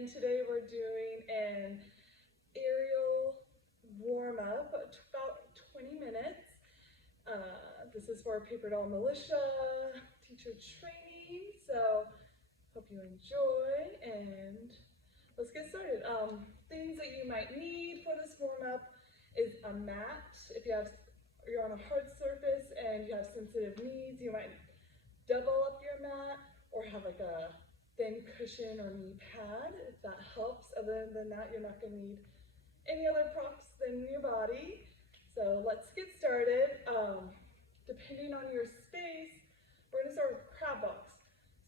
and today we're doing an aerial warm-up, about 20 minutes. This is for Paper Doll Militia teacher training, so hope you enjoy, and let's get started. Things that you might need for this warm-up is a mat. If you're on a hard surface and you have sensitive knees, you might double up your mat or have like a thin cushion or knee pad, if that helps. Other than that, you're not going to need any other props than your body. So let's get started. Depending on your space, we're going to start with crab walks.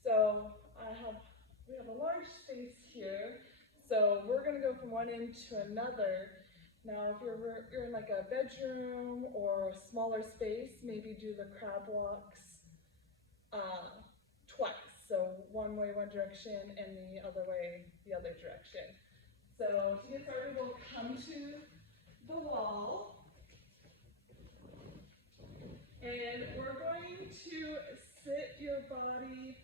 So we have a large space here, so we're going to go from one end to another. Now, if you're in like a bedroom or a smaller space, maybe do the crab walks twice. So one way, one direction, and the other way, the other direction. So to get started, we'll come to the wall. And we're going to sit your body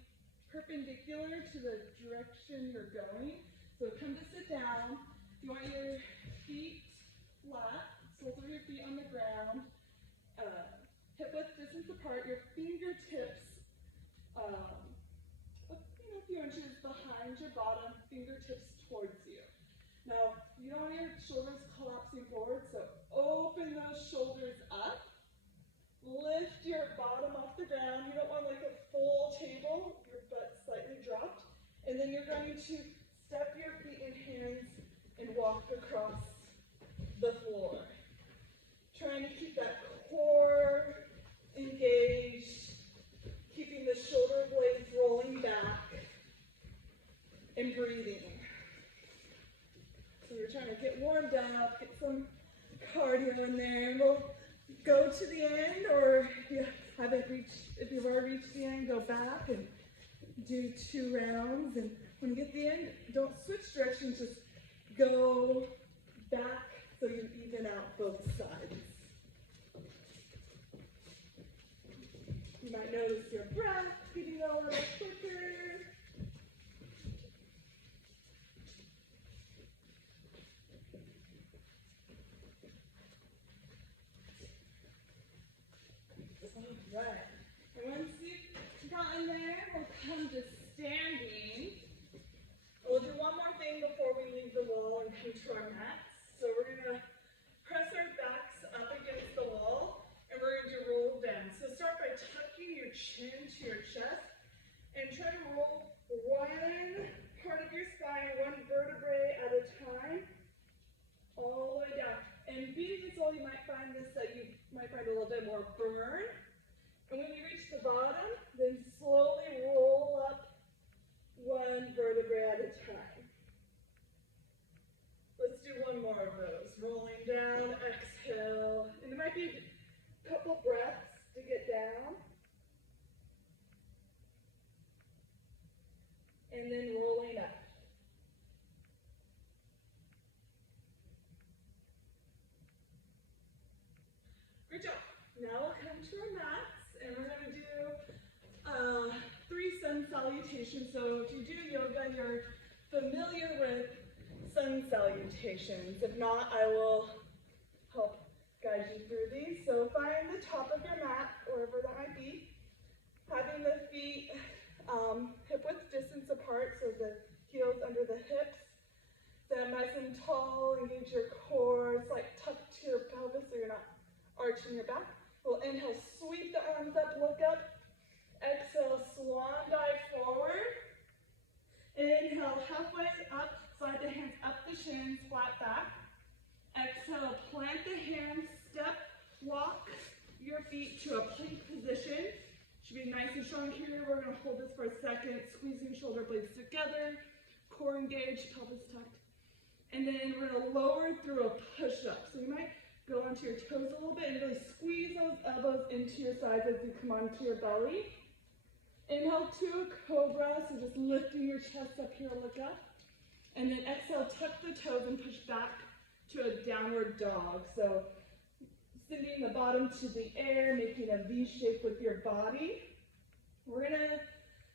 perpendicular to the direction you're going. So come to sit down. You want your feet flat, soles of your feet on the ground, hip width distance apart, your fingertips a few inches behind your bottom, fingertips towards you. Now, you don't want your shoulders collapsing forward, so open those shoulders up. Lift your bottom off the ground. You don't want like a full table, your butt slightly dropped. And then you're going to step your feet and hands and walk across the floor. Trying to keep that core engaged, keeping the shoulder blades rolling back and breathing. So we're trying to get warmed up, get some cardio in there, and we'll go to the end, or if you've already reached the end, go back and do 2 rounds. And when you get to the end, don't switch directions, just go back so you even out both sides. You might notice your breath getting a little quicker. All right. And once you've gotten there, we'll come to standing. We'll do one more thing before we leave the wall and come to our mats. So we're going to press our backs up against the wall, and we're going to roll down. So start by tucking your chin to your chest, and try to roll one part of your spine, one vertebrae at a time, all the way down. And being this wall, you might find a little bit more burn. And when you reach the bottom, then slowly roll up one vertebrae at a time. Let's do one more of those. Rolling down, exhale. And it might be a couple breaths to get down. And then rolling up. Good job. Now we'll come to our mats. And we're going to do 3 sun salutations. So if you do yoga, you're familiar with sun salutations. If not, I will help guide you through these. So find the top of your mat, wherever that might be. Having the feet hip width distance apart, so the heels under the hips. Stand nice and tall, engage your core, slight tuck to your pelvis so you're not arching your back. We'll inhale, sweep the arms up, look up. Exhale, swan dive forward. Inhale, halfway up, slide the hands up the shins, flat back. Exhale, plant the hands, step, walk your feet to a plank position. Should be nice and strong here. We're going to hold this for a second, squeezing shoulder blades together, core engaged, pelvis tucked. And then we're going to lower through a push-up. So you might go onto your toes a little bit and really squeeze those elbows into your sides as you come onto your belly. Inhale to a cobra, so just lifting your chest up here, look up. And then exhale, tuck the toes and push back to a downward dog. So sending the bottom to the air, making a V shape with your body. We're going to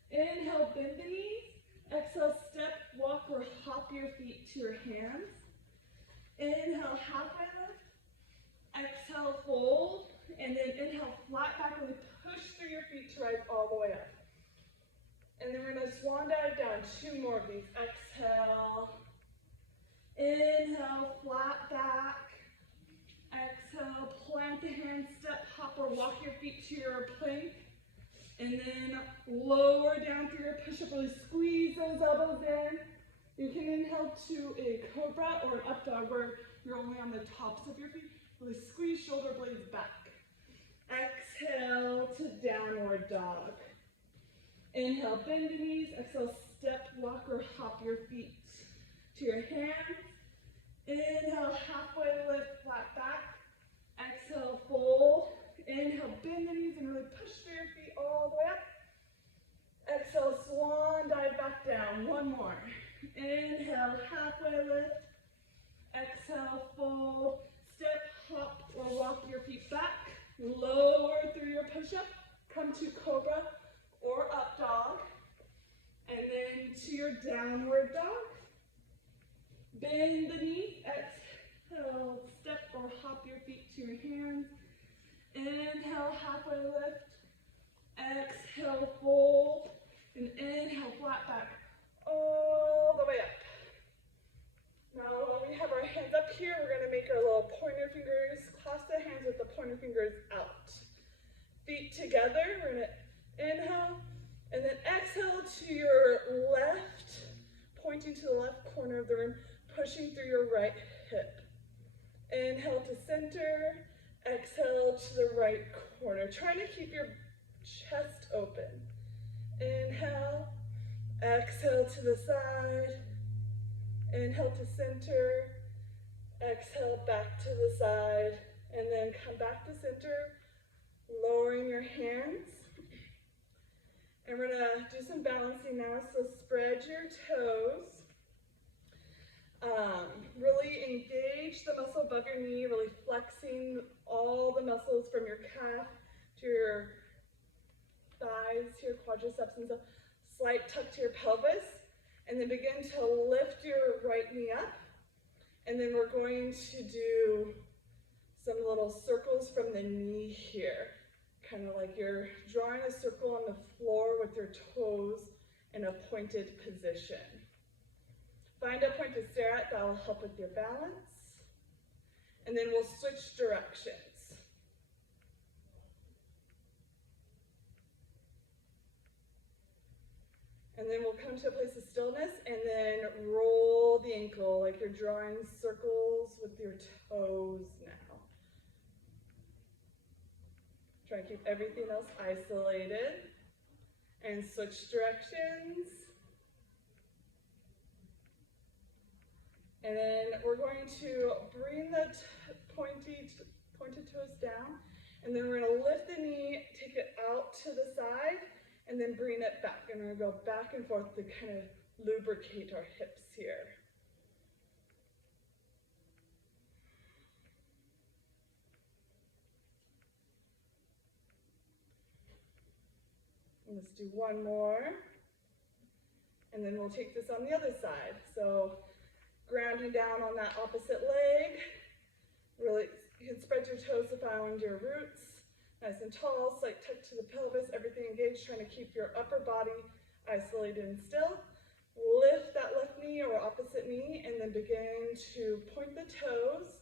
inhale, bend the knees. Exhale, step, walk, or hop your feet to your hands. Inhale, halfway lift. Exhale, fold. And then inhale, flat back, really push through your feet to rise all the way up. And then we're going to swan dive down. 2 more of these. Exhale. Inhale, flat back. Exhale, plant the hands, step, hop, or walk your feet to your plank. And then lower down through your push-up, really squeeze those elbows in. You can inhale to a cobra or an up dog where you're only on the tops of your feet. Really squeeze shoulder blades back. Exhale to downward dog. Inhale, bend the knees. Exhale, step, walk, or hop your feet to your hands. Inhale, halfway lift, flat back. Exhale, fold. Inhale, bend the knees and really push through your feet all the way up. Exhale, swan dive back down. 1 more. Inhale, halfway lift. Exhale, fold. Step, hop, or walk your feet back. Lower through your push-up. Come to cobra or up dog. And then to your downward dog. Bend the knees. Exhale, step or hop your feet to your hands. Inhale, halfway lift. Exhale, fold. And inhale, flat back all the way up. Now, when we have our hands up here, we're going to make our little pointer fingers, clasp the hands with the pointer fingers out. Feet together, we're going to inhale, and then exhale to your left, pointing to the left corner of the room, pushing through your right hip. Inhale to center, exhale to the right corner. Trying to keep your chest open. Inhale, exhale to the side. Inhale to center, exhale back to the side, and then come back to center, lowering your hands. And we're gonna do some balancing now, so spread your toes. Really engage the muscle above your knee, really flexing all the muscles from your calf to your thighs, to your quadriceps, and so slight tuck to your pelvis. And then begin to lift your right knee up. And then we're going to do some little circles from the knee here. Kind of like you're drawing a circle on the floor with your toes in a pointed position. Find a point to stare at that will help with your balance. And then we'll switch directions. And then we'll come to a place of stillness and then roll the ankle like you're drawing circles with your toes now. Try and keep everything else isolated. And switch directions. And then we're going to bring the pointed toes down. And then we're going to lift the knee, take it out to the side, and then bring it back. And we're going to go back and forth to kind of lubricate our hips here. And let's do one more. And then we'll take this on the other side. So grounding down on that opposite leg. Really, you can spread your toes to find your roots. Nice and tall, slight tuck to the pelvis, everything engaged, trying to keep your upper body isolated and still. Lift that left knee or opposite knee and then begin to point the toes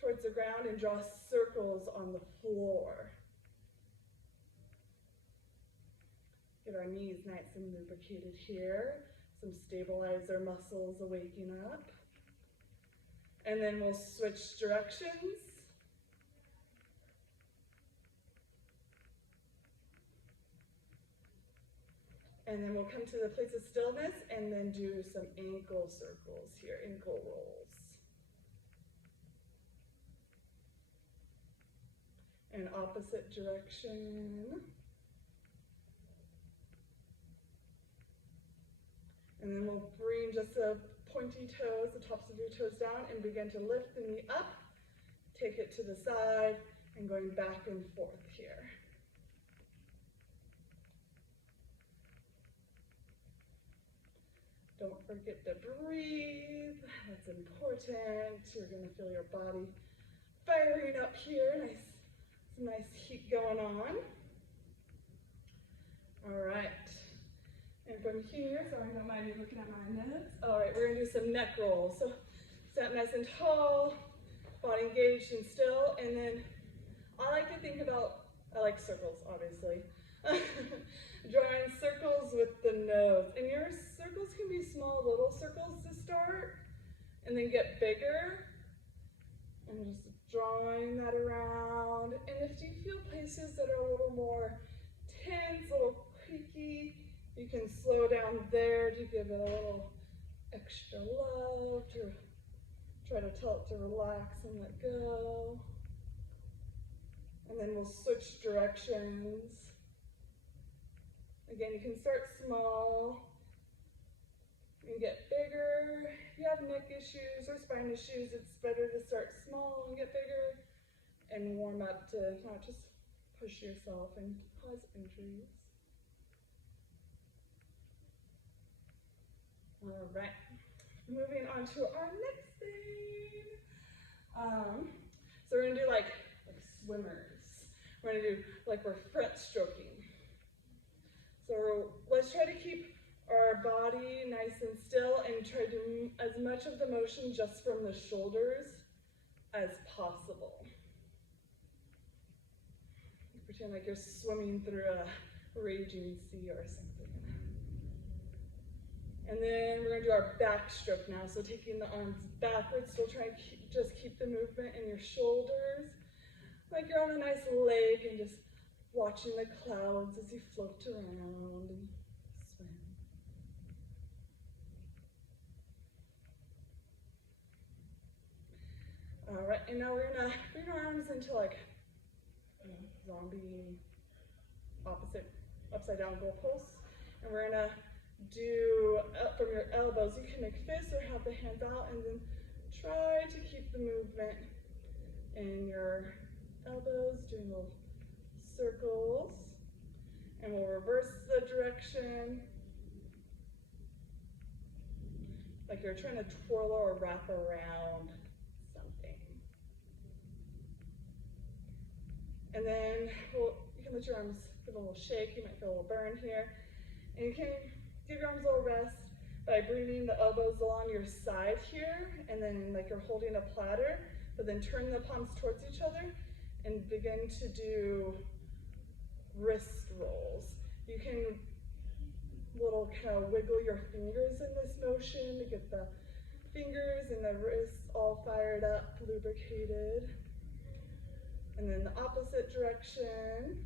towards the ground and draw circles on the floor. Get our knees nice and lubricated here. Some stabilizer muscles waking up. And then we'll switch directions. And then we'll come to the place of stillness and then do some ankle circles here, ankle rolls. And opposite direction. And then we'll bring just the pointy toes, the tops of your toes down, and begin to lift the knee up, take it to the side, and going back and forth here. Don't forget to breathe. That's important. You're going to feel your body firing up here. Some nice heat going on. All right. And from here, sorry, don't mind me looking at my notes. All right, we're going to do some neck rolls. So stand nice and tall, body engaged and still. And then I like to think about, I like circles, obviously. Drawing circles with the nose. And your circles can be small little circles to start and then get bigger. And just drawing that around. And if you feel places that are a little more tense, a little creaky, you can slow down there to give it a little extra love, to try to tell it to relax and let go. And then we'll switch directions. Again, you can start small and get bigger. If you have neck issues or spine issues, it's better to start small and get bigger and warm up to not just push yourself and cause injuries. All right, moving on to our next thing. So we're gonna do like swimmers. We're gonna do like we're front stroking. So let's try to keep our body nice and still and try to do as much of the motion just from the shoulders as possible. Pretend like you're swimming through a raging sea or something. And then we're gonna do our back stroke now. So taking the arms backwards, still try to just keep the movement in your shoulders. Like you're on a nice lake and just watching the clouds as you float around and swim. All right, and now we're gonna bring our arms into like zombie opposite upside down goalposts. And we're gonna do from your elbows. You can make fists or have the hands out and then try to keep the movement in your elbows, doing little circles. And we'll reverse the direction. Like you're trying to twirl or wrap around something. And then you can let your arms give a little shake. You might feel a little burn here. And you can give your arms a little rest by bringing the elbows along your side here, and then like you're holding a platter, but then turn the palms towards each other and begin to do wrist rolls. You can little kind of wiggle your fingers in this motion to get the fingers and the wrists all fired up, lubricated. And then the opposite direction.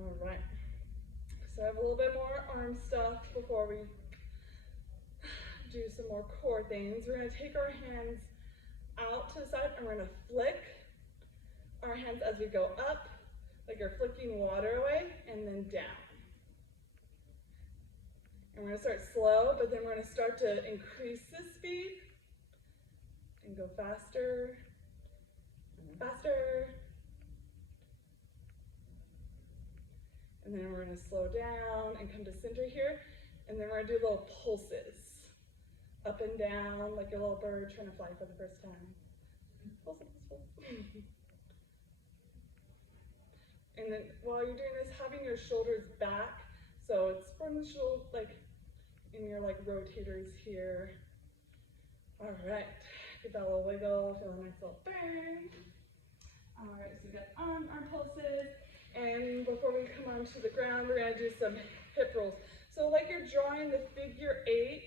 All right, so I have a little bit more arm stuff before we do some more core things. We're gonna take our hands out to the side and we're gonna flick our hands as we go up, like you're flicking water away, and then down. And we're gonna start slow, but then we're gonna start to increase the speed and go faster and faster. And then we're gonna slow down and come to center here. And then we're gonna do little pulses. Up and down, like a little bird trying to fly for the first time. Pulse, pulse, pulse. And then while you're doing this, having your shoulders back. So it's from the shoulder, like in your like rotators here. All right, give that a little wiggle, feel a nice little burn. All right, so we got arm pulses. And before we come onto the ground, we're gonna do some hip rolls. So like you're drawing the figure 8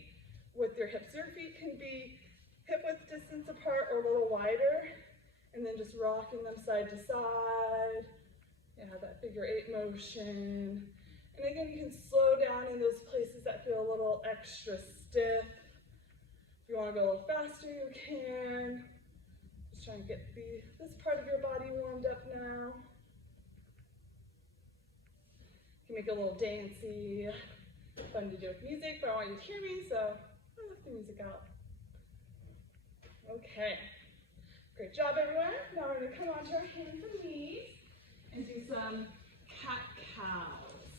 with your hips. Your feet can be hip width distance apart or a little wider, and then just rocking them side to side. You have that figure 8 motion. And again, you can slow down in those places that feel a little extra stiff. If you wanna go a little faster, you can. Just trying to get this part of your body warmed up now. You can make it a little dancey, fun to do with music, but I want you to hear me, so I left the music out. Okay, great job everyone. Now we're gonna come onto our hands and knees and do some cat-cows.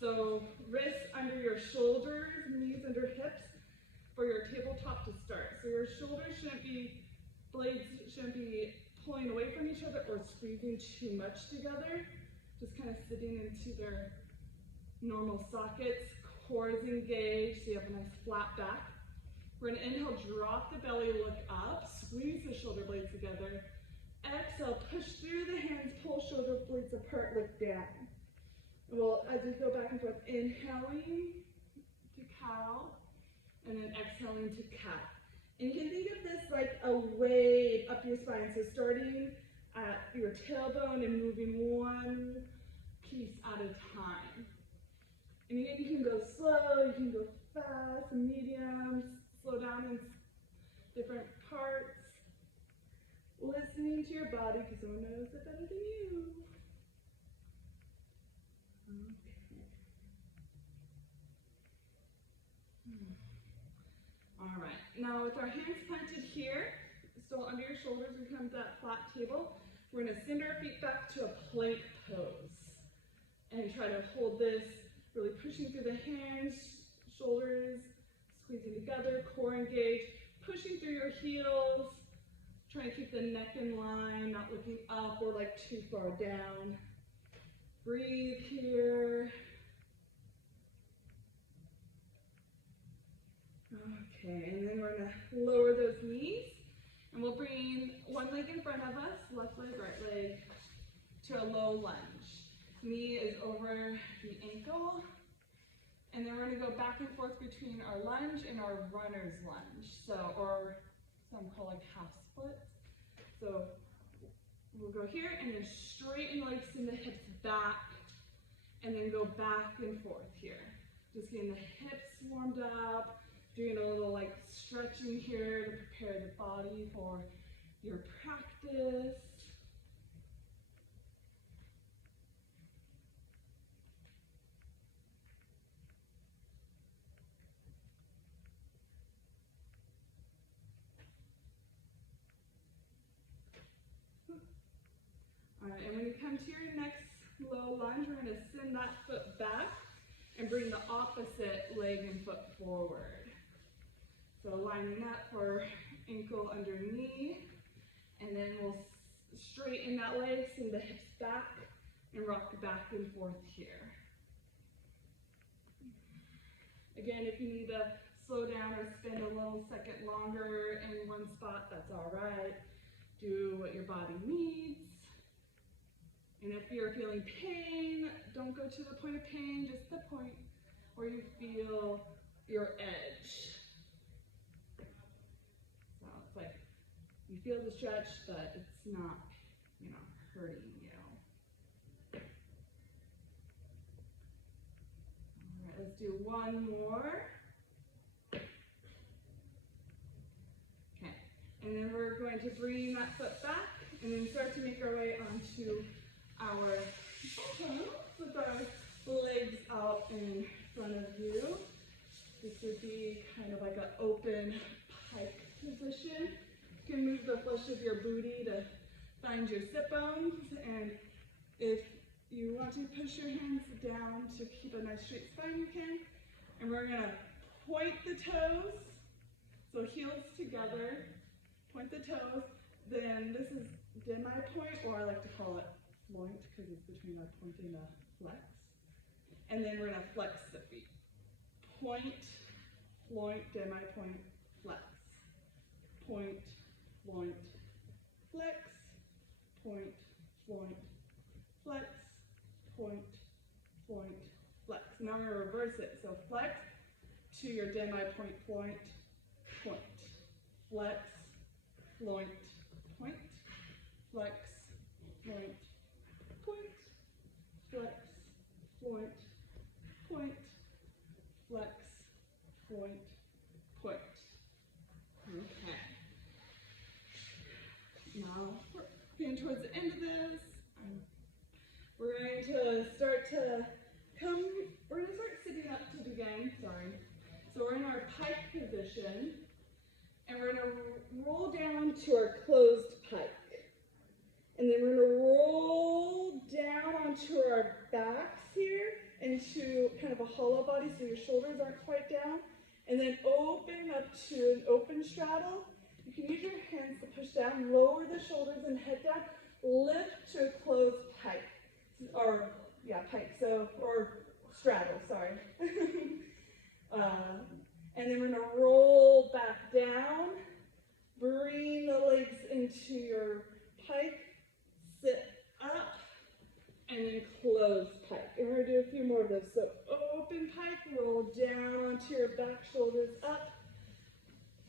So wrists under your shoulders, knees under hips for your tabletop to start. So your shoulders blades shouldn't be pulling away from each other or squeezing too much together. Just kind of sitting into their normal sockets. Core is engaged, so you have a nice flat back. We're going to inhale, drop the belly, look up, squeeze the shoulder blades together. Exhale, push through the hands, pull shoulder blades apart, look down. Well, as we go back and forth, inhaling to cow, and then exhaling to cat. And you can think of this like a wave up your spine. So starting at your tailbone and moving one piece at a time. And again, you can go slow, you can go fast, medium, slow down in different parts. Listening to your body, because someone knows it better than you. Okay. All right, now with our hands planted here, still under your shoulders, we come to that flat table. We're going to send our feet back to a plank pose. And try to hold this, really pushing through the hands, shoulders, squeezing together, core engaged, pushing through your heels, trying to keep the neck in line, not looking up or like too far down. Breathe here. Okay, and then we're going to lower those knees, and we'll bring one leg in front of us, left leg, right leg, to a low lunge. Knee is over the ankle, and then we're going to go back and forth between our lunge and our runner's lunge, or some call like half splits. So we'll go here and then straighten legs, send the hips back, and then go back and forth here. Just getting the hips warmed up, doing a little like stretching here to prepare the body for your practice. All right, and when you come to your next low lunge, we're going to send that foot back and bring the opposite leg and foot forward. So lining up for ankle under knee, and then we'll straighten that leg, send the hips back, and rock back and forth here. Again, if you need to slow down or spend a little second longer in one spot, that's all right. Do what your body needs. And if you're feeling pain, don't go to the point of pain, just the point where you feel your edge. So it's like you feel the stretch, but it's not, hurting you. All right, let's do one more. Okay, and then we're going to bring that foot back and then start to make our way onto our bottom with our legs out in front of you. This would be kind of like an open pike position. You can move the flesh of your booty to find your sit bones, and if you want to push your hands down to keep a nice straight spine, you can. And we're going to point the toes, so heels together, point the toes. Then this is demi-point, or I like to call it point, because it's between a point and a flex. And then we're going to flex the feet. Point, point, demi-point, flex. Point, point, flex. Point, point, flex. Point, point, flex. Now we're going to reverse it. So flex to your demi-point, point, point. Flex, point, point, flex, point, point, flex, point, point, flex, point, point. Okay. Now we're getting towards the end of this. We're going to start sitting up to begin, sorry. So we're in our pike position, and we're going to roll down to our closed pike. And then we're going to roll down onto our back hollow body so your shoulders aren't quite down. And then open up to an open straddle. You can use your hands to push down, lower the shoulders and head down, lift to a closed pike. Or, yeah, pike, so, or straddle, sorry. And then we're gonna roll back down, bring the legs into your pike, sit up, and then close pike. And we're gonna do a few more of those. So open pike, roll down onto your back, shoulders up,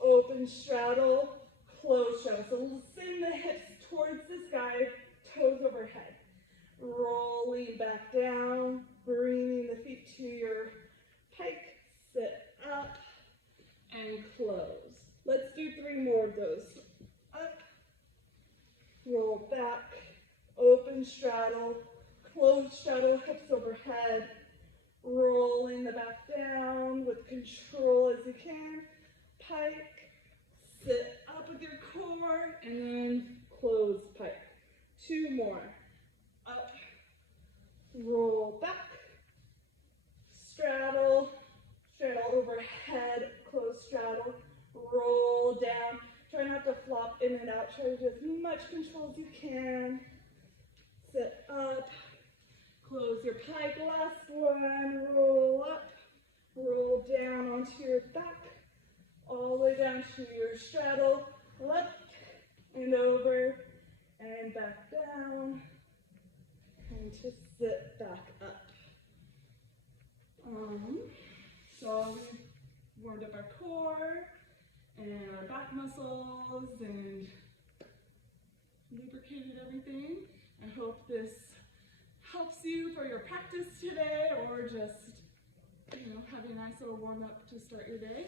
open straddle, close straddle. So we'll send the hips towards the sky, toes overhead. Rolling back down, bringing the feet to your pike, sit up, and close. Let's do 3 more of those. Up, roll back, open straddle, close straddle, hips overhead, rolling the back down with control as you can. Pike, sit up with your core, and then close pike. 2 more. Up, roll back, straddle, straddle overhead, close straddle, roll down. Try not to flop in and out. Try to do as much control as you can. Sit up, close your pike. Last one, roll up, roll down onto your back, all the way down to your straddle, left and over, and back down, and to sit back up. So we've warmed up our core and our back muscles and lubricated everything. I hope this helps you for your practice today, or just, having a nice little warm up to start your day.